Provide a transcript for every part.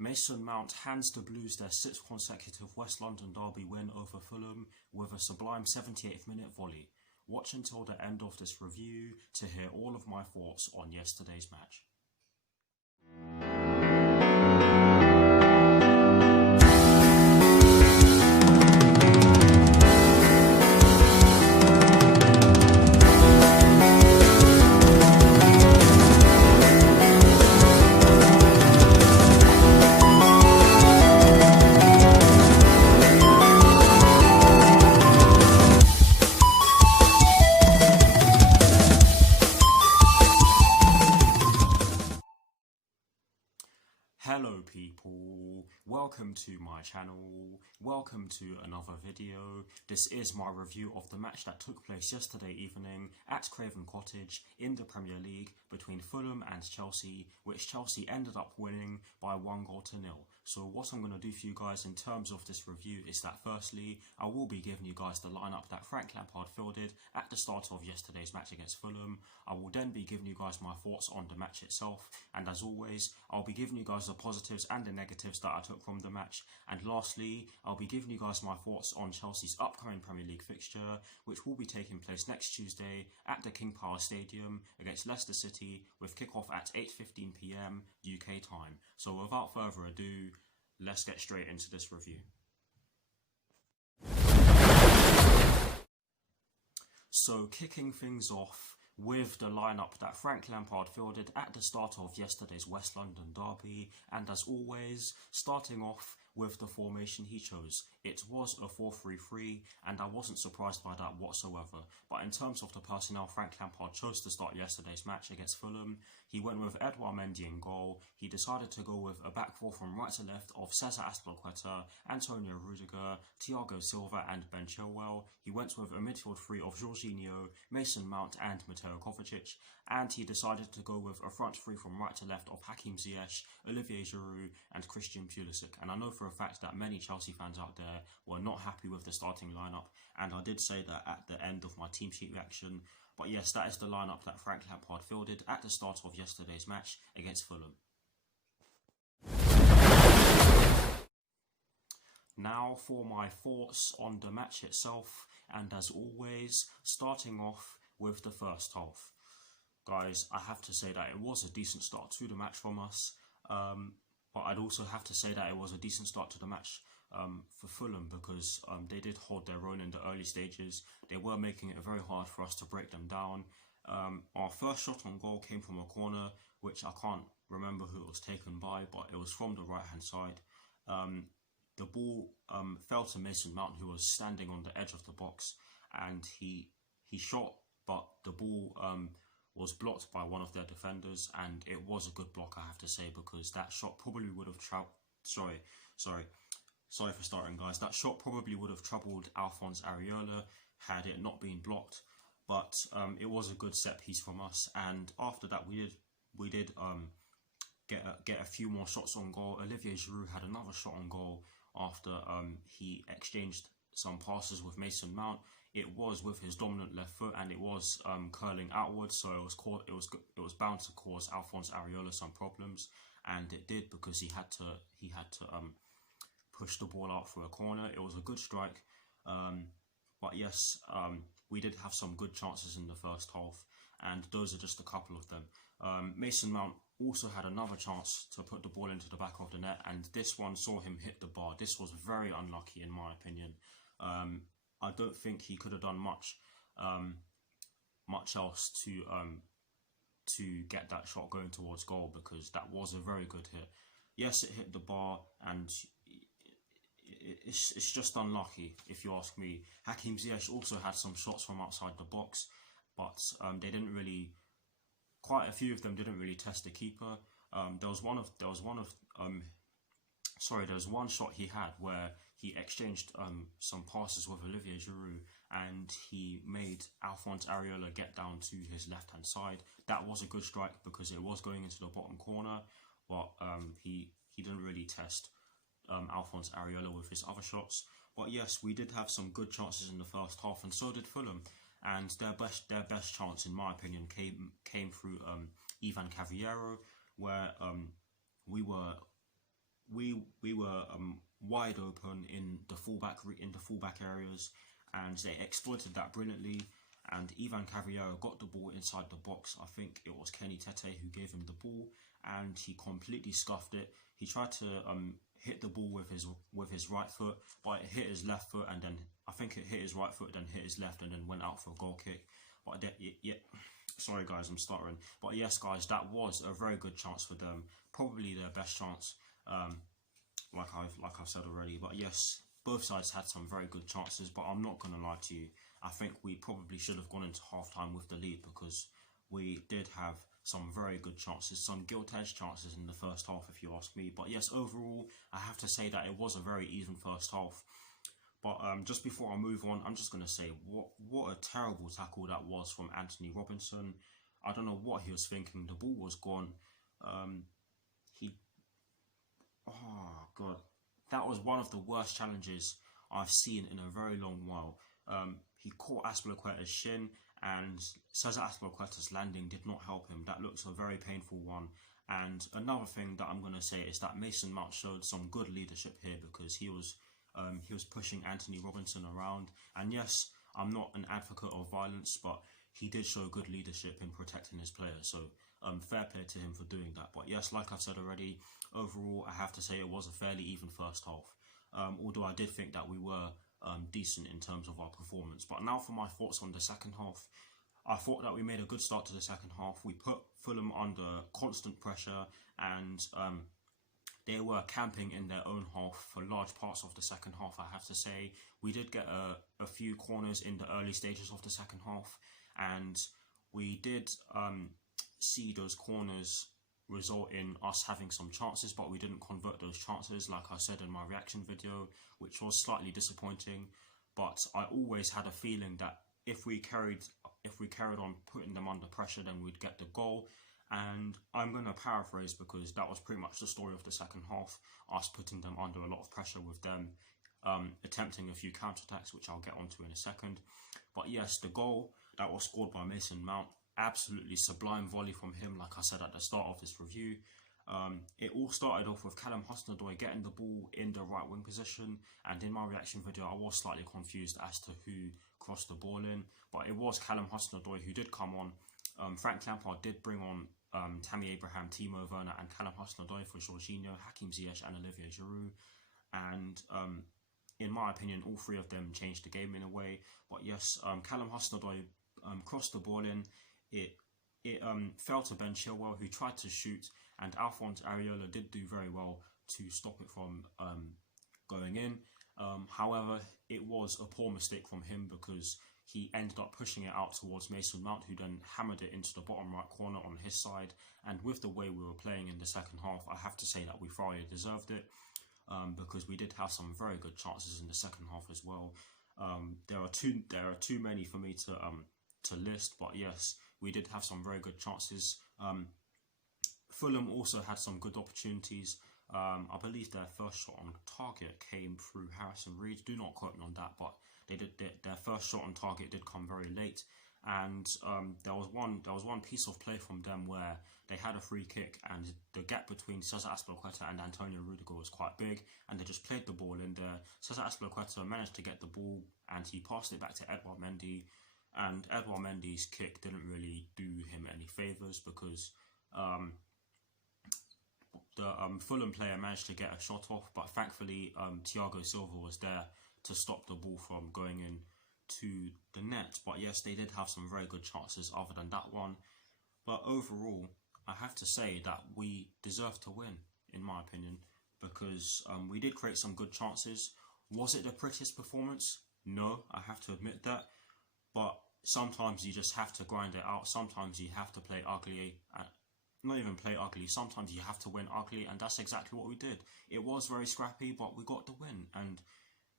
Mason Mount hands the Blues their 6th consecutive West London derby win over Fulham with a sublime 78th minute volley. Watch until the end of this review to hear all of my thoughts on yesterday's match. Hello people, welcome to my channel, welcome to another video. This is my review of the match that took place yesterday evening at Craven Cottage in the Premier League between Fulham and Chelsea, which Chelsea ended up winning by 1-0. So what I'm going to do for you guys in terms of this review is that firstly, I will be giving you guys the lineup that Frank Lampard fielded at the start of yesterday's match against Fulham. I will then be giving you guys my thoughts on the match itself, and as always, I'll be giving you guys the positives and the negatives that I took from the match. And lastly, I'll be giving you guys my thoughts on Chelsea's upcoming Premier League fixture, which will be taking place next Tuesday at the King Power Stadium against Leicester City, with kickoff at 8:15 PM UK time. So without further ado, let's get straight into this review. So kicking things off with the lineup that Frank Lampard fielded at the start of yesterday's West London derby, and as always, starting off with the formation he chose. It was a 4-3-3, and I wasn't surprised by that whatsoever. But in terms of the personnel Frank Lampard chose to start yesterday's match against Fulham, he went with Edouard Mendy in goal. He decided to go with a back four from right to left of Cesar Azpilicueta, Antonio Rudiger, Thiago Silva and Ben Chilwell. He went with a midfield three of Jorginho, Mason Mount and Mateo Kovacic, and he decided to go with a front three from right to left of Hakim Ziyech, Olivier Giroud and Christian Pulisic. And I know for a fact that many Chelsea fans out there were not happy with the starting lineup, and I did say that at the end of my team sheet reaction. But yes, that is the lineup that Frank Lampard fielded at the start of yesterday's match against Fulham. Now for my thoughts on the match itself, and as always, starting off with the first half. Guys, I have to say that it was a decent start to the match from us, but I'd also have to say that it was a decent start to the match for Fulham, because they did hold their own in the early stages. They were making it very hard for us to break them down. Our first shot on goal came from a corner, which I can't remember who it was taken by, but it was from the right hand side. The ball fell to Mason Mount, who was standing on the edge of the box, and he shot, but the ball was blocked by one of their defenders, and it was a good block, I have to say, because that shot probably would have Sorry for starting, guys. That shot probably would have troubled Alphonse Areola had it not been blocked, but it was a good set piece from us. And after that, we did get a few more shots on goal. Olivier Giroud had another shot on goal after he exchanged some passes with Mason Mount. It was with his dominant left foot, and it was curling outwards, so it was bound to cause Alphonse Areola some problems, and it did, because he had to push the ball out through a corner. It was a good strike, but yes, we did have some good chances in the first half, and those are just a couple of them. Mason Mount also had another chance to put the ball into the back of the net, and this one saw him hit the bar. This was very unlucky in my opinion. I don't think he could have done much else to get that shot going towards goal, because that was a very good hit. Yes, it hit the bar, and it's just unlucky, if you ask me. Hakim Ziyech also had some shots from outside the box, but they didn't really. Quite a few of them didn't really test the keeper. There was one shot he had where he exchanged some passes with Olivier Giroud, and he made Alphonse Areola get down to his left-hand side. That was a good strike, because it was going into the bottom corner, but he didn't really test Alphonse Areola with his other shots. But yes, we did have some good chances in the first half, and so did Fulham. And their best chance, in my opinion, came through Ivan Cavallero, where we were we were wide open in the fullback areas, and they exploited that brilliantly. And Ivan Cavallero got the ball inside the box. I think it was Kenny Tete who gave him the ball, and he completely scuffed it. He tried to hit the ball with his right foot, but it hit his left foot, and then I think it hit his right foot, then hit his left, and then went out for a goal kick. But yeah, sorry guys, I'm stuttering. But yes, guys, that was a very good chance for them. Probably their best chance, like I've said already. But yes, both sides had some very good chances. But I'm not gonna lie to you. I think we probably should have gone into halftime with the lead, because we did have some very good chances, some gilt-edged chances in the first half, if you ask me. But yes, overall, I have to say that it was a very even first half. But just before I move on, I'm just going to say what a terrible tackle that was from Anthony Robinson. I don't know what he was thinking. The ball was gone. Oh God, that was one of the worst challenges I've seen in a very long while. He caught Azpilicueta's shin, and Cesar Azpilicueta's landing did not help him. That looks a very painful one. And another thing that I'm going to say is that Mason Mount showed some good leadership here, because he was pushing Anthony Robinson around. And yes, I'm not an advocate of violence, but he did show good leadership in protecting his players. So fair play to him for doing that. But yes, like I've said already, overall, I have to say it was a fairly even first half. Although I did think that we were decent in terms of our performance. But now for my thoughts on the second half. I thought that we made a good start to the second half. We put Fulham under constant pressure, and they were camping in their own half for large parts of the second half, I have to say. We did get a few corners in the early stages of the second half, and we did see those corners result in us having some chances, but we didn't convert those chances, like I said in my reaction video, which was slightly disappointing. But I always had a feeling that if we carried on putting them under pressure, then we'd get the goal. And I'm going to paraphrase, because that was pretty much the story of the second half, us putting them under a lot of pressure with them attempting a few counterattacks, which I'll get onto in a second. But yes, the goal that was scored by Mason Mount, absolutely sublime volley from him, like I said at the start of this review. It all started off with Callum Hudson-Odoi getting the ball in the right wing position, and in my reaction video I was slightly confused as to who crossed the ball in, but it was Callum Hudson-Odoi who did come on. Frank Lampard did bring on Tammy Abraham, Timo Werner and Callum Hudson-Odoi for Jorginho, Hakim Ziyech and Olivier Giroud. And in my opinion, all three of them changed the game in a way. But yes, Callum Hudson-Odoi crossed the ball in. It fell to Ben Chilwell, who tried to shoot, and Alphonse Areola did do very well to stop it from going in. However, it was a poor mistake from him, because he ended up pushing it out towards Mason Mount, who then hammered it into the bottom right corner on his side. And with the way we were playing in the second half, I have to say that we thoroughly deserved it, because we did have some very good chances in the second half as well. There are too many for me to list, but yes, we did have some very good chances. Fulham also had some good opportunities. I believe their first shot on target came through Harrison Reed. Do not quote me on that, but their first shot on target did come very late. And there was one piece of play from them where they had a free kick, and the gap between Cesar Azpilicueta and Antonio Rudiger was quite big, and they just played the ball in there. Cesar Azpilicueta managed to get the ball, and he passed it back to Edouard Mendy. And Edouard Mendy's kick didn't really do him any favours, because the Fulham player managed to get a shot off, but thankfully Thiago Silva was there to stop the ball from going in to the net. But yes, they did have some very good chances other than that one. But overall, I have to say that we deserve to win, in my opinion, because we did create some good chances. Was it the prettiest performance? No, I have to admit that. But sometimes you just have to grind it out. Sometimes you have to play ugly. Not even play ugly. Sometimes you have to win ugly, and that's exactly what we did. It was very scrappy, but we got the win. And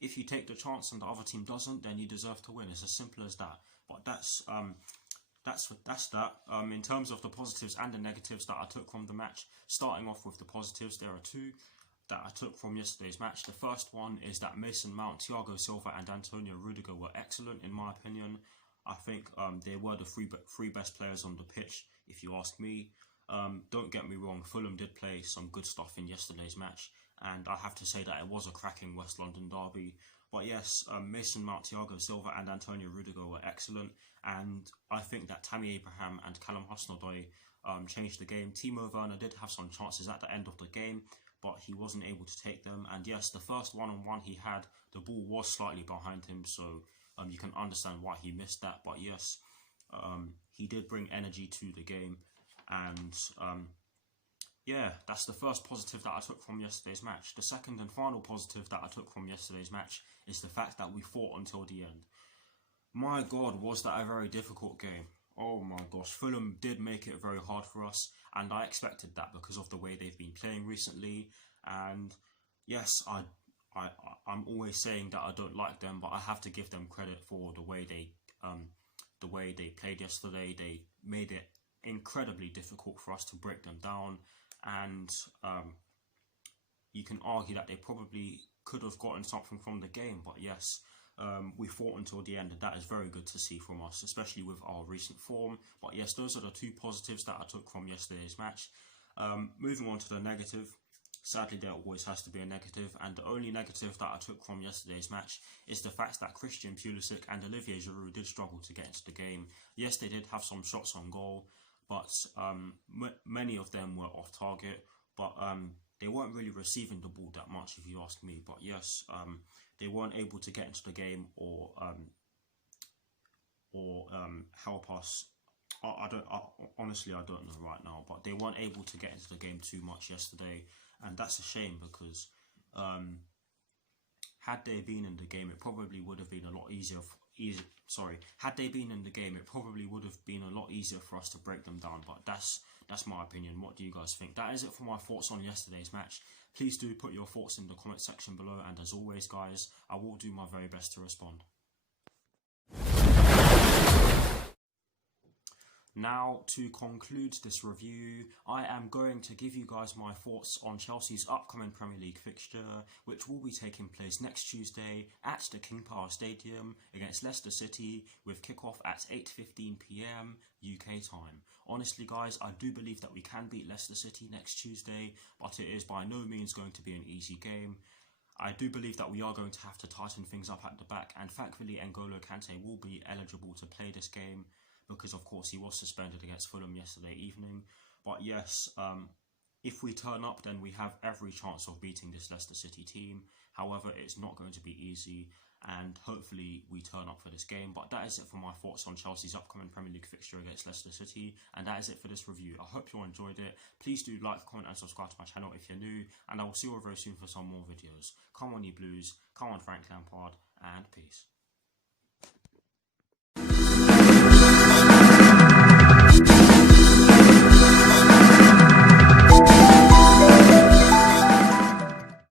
if you take the chance and the other team doesn't, then you deserve to win. It's as simple as that. But that's that. In terms of the positives and the negatives that I took from the match, starting off with the positives, there are two that I took from yesterday's match. The first one is that Mason Mount, Thiago Silva and Antonio Rudiger were excellent, in my opinion. I think they were the three best players on the pitch, if you ask me. Don't get me wrong, Fulham did play some good stuff in yesterday's match, and I have to say that it was a cracking West London derby. But yes, Mason Mount, Thiago Silva and Antonio Rudiger were excellent, and I think that Tammy Abraham and Callum Hudson-Odoi changed the game. Timo Werner did have some chances at the end of the game, but he wasn't able to take them. And yes, the first one-on-one he had, the ball was slightly behind him, so you can understand why he missed that. But yes, he did bring energy to the game, and yeah, that's the first positive that I took from yesterday's match. The second and final positive that I took from yesterday's match is the fact that we fought until the end. My God, was that a very difficult game. Oh my gosh, Fulham did make it very hard for us, and I expected that because of the way they've been playing recently. And yes, I'm always saying that I don't like them, but I have to give them credit for the way they played yesterday. They made it incredibly difficult for us to break them down, and you can argue that they probably could have gotten something from the game, but yes, we fought until the end, and that is very good to see from us, especially with our recent form. But yes, those are the two positives that I took from yesterday's match. Moving on to the negative. Sadly, there always has to be a negative, and the only negative that I took from yesterday's match is the fact that Christian Pulisic and Olivier Giroud did struggle to get into the game. Yes, they did have some shots on goal, but many of them were off target, but they weren't really receiving the ball that much, if you ask me. But yes, they weren't able to get into the game or help us. Honestly, I don't know right now, but they weren't able to get into the game too much yesterday, and that's a shame because had they been in the game, it probably would have been a lot easier. Had they been in the game, it probably would have been a lot easier for us to break them down. But that's my opinion. What do you guys think? That is it for my thoughts on yesterday's match. Please do put your thoughts in the comment section below, and as always, guys, I will do my very best to respond. Now, to conclude this review, I am going to give you guys my thoughts on Chelsea's upcoming Premier League fixture, which will be taking place next Tuesday at the King Power Stadium against Leicester City, with kickoff at 8:15 PM UK time. Honestly, guys, I do believe that we can beat Leicester City next Tuesday, but it is by no means going to be an easy game. I do believe that we are going to have to tighten things up at the back, and thankfully N'Golo Kante will be eligible to play this game, because of course he was suspended against Fulham yesterday evening. But yes, if we turn up, then we have every chance of beating this Leicester City team. However, it's not going to be easy, and hopefully we turn up for this game. But that is it for my thoughts on Chelsea's upcoming Premier League fixture against Leicester City, and that is it for this review. I hope you all enjoyed it. Please do like, comment and subscribe to my channel if you're new, and I will see you all very soon for some more videos. Come on, you Blues, come on Frank Lampard, and peace.